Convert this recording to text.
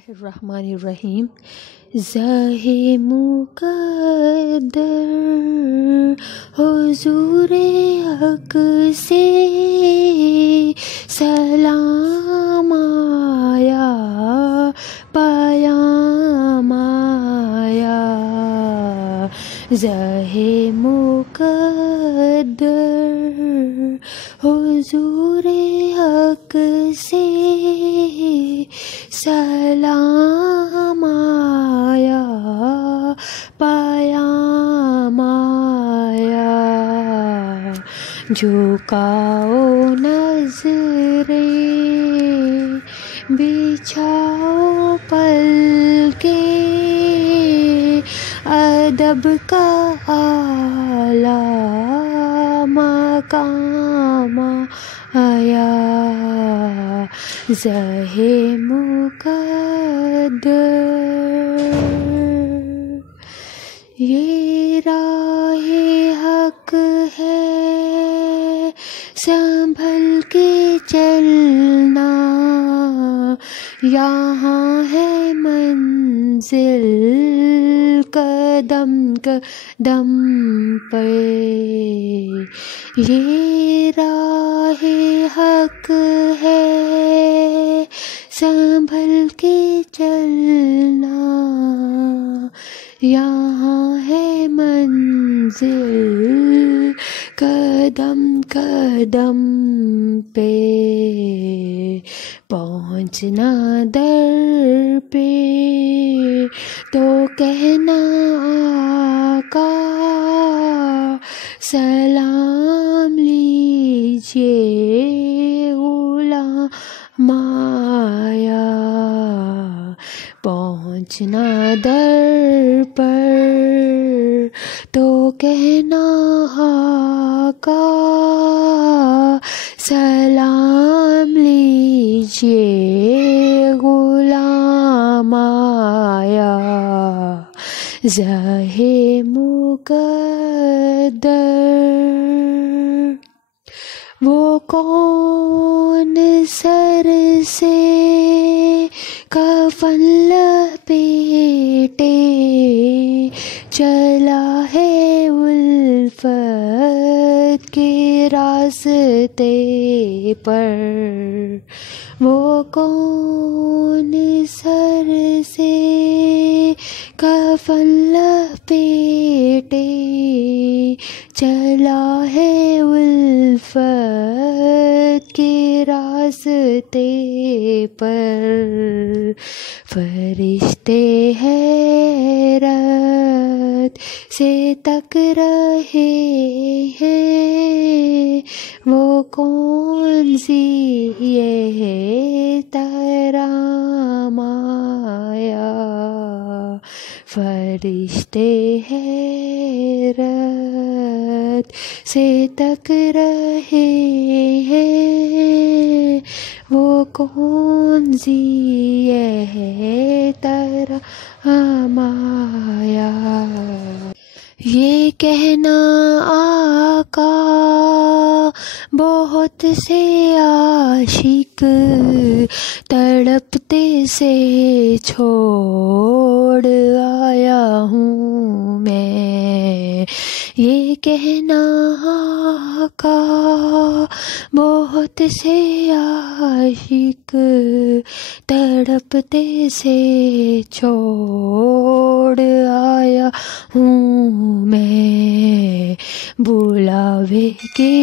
बिस्मिल्लाहिर्रहमानिर्रहीम। ज़ाहे मुक़द्दर हुज़ूरे हक़ से सलाम आया, पयाम आया। ज़ाहे मुक़द्दर हुज़ूरे हक़ से सलाम आया, पयाम आया। झुकाओ नज़रें, बिछाओ पलकें, अदब का आला मकाम आया। ज़ाहे मुक़द्दर ये राहे हक है, संभल के चलना, यहाँ है मंजिल कदम कदम पे। ये राहे हक है, संभल के चलना, यहाँ है मंजिल कदम कदम पे। पहुँचना दर पे तो कहना आका, सलाम लीजिए गुलाम आया। पहुँचना दर पर तो कहना आका, सलाम लीजिए गुलाम आया। ज़ाहे मुक़द्दर वो कौन सर से कफ़न लपेटे चला है उल्फत के रास्ते पर। वो कौन सर से कफ़न लपेटे चला है उल्फत के रास्ते पर। फरिश्ते हैरत से तक रहे हैं, वो कौन सी ये तराम आया। फरिश्ते हैरत से तक रहे हैं, वो कौन सी ये तराम आया। ये कहना आका बहुत से आशिक तड़पते से छोड़ आया हूँ मैं। ये कहना आका बहुत से आशिक तड़पते से छोड़ आया हूँ मैं। बुलावे के